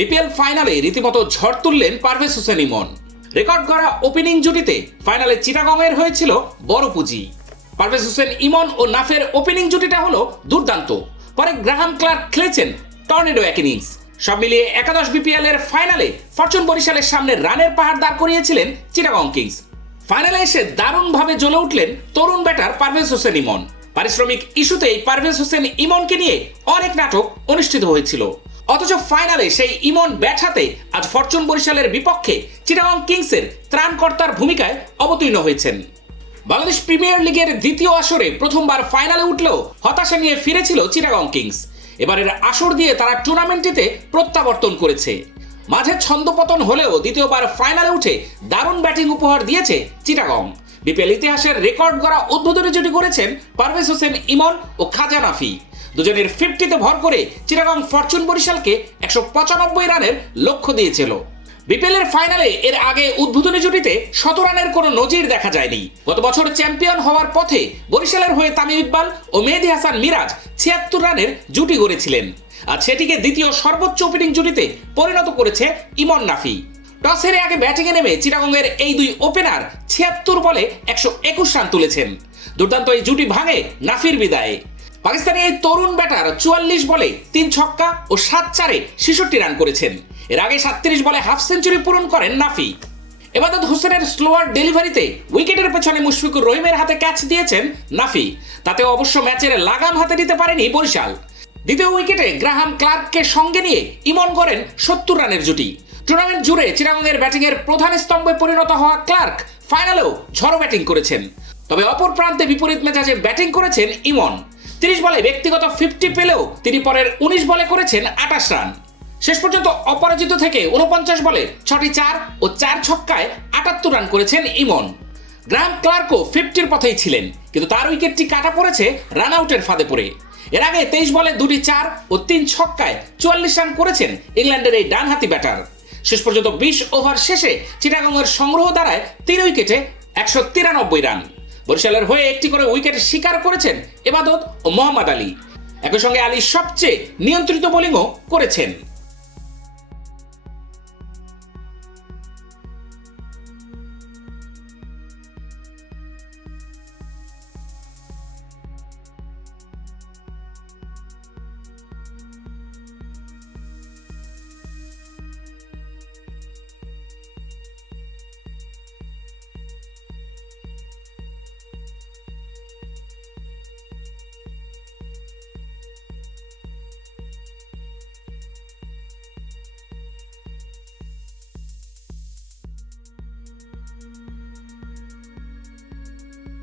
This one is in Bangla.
বিপিএল ফাইনালে রীতিমতো ঝড় তুললেন পারভেজ হোসেন ইমন। রেকর্ড করা ওপেনিং জুটিতে ফাইনালে চিটাগংয়ের হয়েছিল বড় পুঁজি। পারভেজ হোসেন ইমন ও নাফের ওপেনিং জুটিটা হলো দুর্দান্ত। পরে গ্রাহাম ক্লার্ক খেলেছেন টর্নেডো এক ইনিংস। সব মিলিয়ে একাদশ বিপিএল এর ফাইনালে ফরচুন বরিশালের সামনে রানের পাহাড় দাঁড় করিয়েছিলেন চিটাগং কিংস। ফাইনালে এসে দারুণভাবে জ্বলে উঠলেন তরুণ ব্যাটার পারভেজ হোসেন ইমন। পারিশ্রমিক ইস্যুতেই পারভেজ হোসেন ইমনকে নিয়ে অনেক নাটক অনুষ্ঠিত হয়েছিল। অথচ ফাইনালে সেই ইমন ব্যাট হাতে আজ ফরচুন বরিশালের বিপক্ষে চিটাগং কিংসের ত্রাণকর্তার ভূমিকায় অবতীর্ণ হয়েছেন। বাংলাদেশ প্রিমিয়ার লিগের দ্বিতীয় আসরে প্রথমবার ফাইনালে উঠলেও হতাশা নিয়ে ফিরেছিল চিটাগং কিংস। এবারের আসর দিয়ে তারা টুর্নামেন্টটিতে প্রত্যাবর্তন করেছে। মাঝে ছন্দপতন হলেও দ্বিতীয়বার ফাইনালে উঠে দারুণ ব্যাটিং উপহার দিয়েছে চিটাগং। বিপিএল ইতিহাসের রেকর্ড গড়া উদ্বোধনী জুটি করেছেন পারভেজ হোসেন ইমন ও খাজা নাফি। দুজনের ফিফটিতে ভর করে চিটাগং ফরচুন বরিশালকে একশো পঁচানব্বই রানের লক্ষ্য দিয়েছিল। বিপিএল এর ফাইনালে এর আগে উদ্বোধনী জুটিতে শত রানের কোনো নজির দেখা যায়নি। গত বছর চ্যাম্পিয়ন হওয়ার পথে বরিশালের হয়ে তামিম ইকবাল ও মেহেদি হাসান মিরাজ ছিয়াত্তর রানের জুটি গড়েছিলেন। আর সেটিকে দ্বিতীয় সর্বোচ্চ ওপেনিং জুটিতে পরিণত করেছে ইমন নাফি। টস হেরে আগে ব্যাটিংয়ে নেমে চিটাগংয়ের এই দুই ওপেনার ছিয়াত্তর বলে একশো একুশ রান তুলেছেন। দুর্দান্ত এই জুটি ভাঙে নাফির বিদায়ে। পাকিস্তানি এই তরুণ ব্যাটার চুয়াল্লিশ বলে তিন ছক্কা ও সাত চারে ছেষট্টি রান করেছেন। এর আগে সাতত্রিশ বলে হাফ সেঞ্চুরি পূরণ করেন নাফি। এবাদত হোসেনের স্লোয়ার ডেলিভারিতে উইকেটের পেছনে মুশফিকুর রহিমের হাতে ক্যাচ দিয়েছেন নাফি। তাতে অবশ্য ম্যাচের লাগাম হাতে দিতে পারেনি বরিশাল। দ্বিতীয় উইকেটে গ্রাহাম ক্লার্ককে সঙ্গে নিয়ে ইমন করেন সত্তর রানের জুটি। টুর্নামেন্ট জুড়ে চিরাগংয়ের ব্যাটিংয়ের প্রধান স্তম্ভে পরিণত হওয়া ক্লার্ক ফাইনালেও ঝড়ো ব্যাটিং করেছেন। তবে অপর প্রান্তে বিপরীত মেজাজে ব্যাটিং করেছেন ইমন। তিরিশ বলে ব্যক্তিগত ফিফটি পেলেও তিনি পরের উনিশ বলে করেছেন আটাশ রান। শেষ পর্যন্ত অপরাজিত থেকে উনপঞ্চাশ বলে ছটি চার ও চার ছক্কায় আটাত্তর রান করেছেন ইমন। গ্রাহাম ক্লার্কও ফিফটির পথেই ছিলেন, কিন্তু তার উইকেটটি কাটা পড়েছে রান আউটের ফাঁদে পড়ে। এর আগে তেইশ বলে দুটি চার ও তিন ছক্কায় চুয়াল্লিশ রান করেছেন ইংল্যান্ডের এই ডানহাতি ব্যাটার। শেষ পর্যন্ত বিশ ওভার শেষে চিটাগংয়ের সংগ্রহ দ্বারায় তিন উইকেটে একশো তিরানব্বই রান। বরিশালের হয়ে একটি করে উইকেট শিকার করেছেন এবাদত ও মোহাম্মদ আলী। একই সঙ্গে আলী সবচেয়ে নিয়ন্ত্রিত বোলিংও করেছেন।